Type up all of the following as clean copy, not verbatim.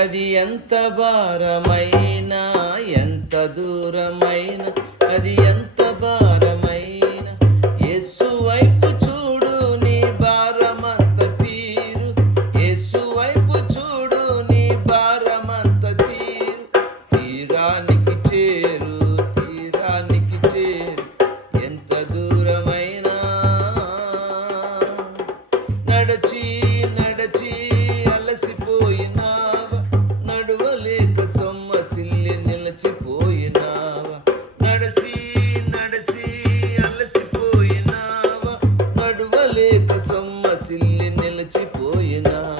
అది ఎంత భారమైనా ఎంత దూరమైనా, అది ఎంత భారమైనా యేసు వైపు చూడు, నీ భారమంత తీరు. యేసు వైపు చూడు, నీ భారమంత తీరు. తీరానికి చేరు, తీరానికి చేరు, ఎంత దూరమైనా. నడచి నడచి అలసిపోయినావా, నడువలేక సొమ్మసిల్లి నిలచిపోయినావా. నడచి నడచి అలసిపోయినావా, నడువలేక సొమ్మసిల్లి నిలచిపోయినావా.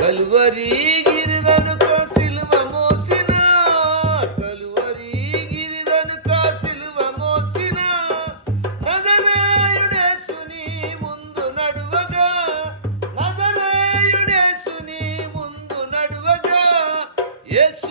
కలువరి గిరిదనుక సిలువ మోసిన, కలువరి గిరిదనుక సిలువ మోసిన నజరేయుడేసుని ముందు నడువగా, నజరేయుడేసుని ముందు నడువగా యేసు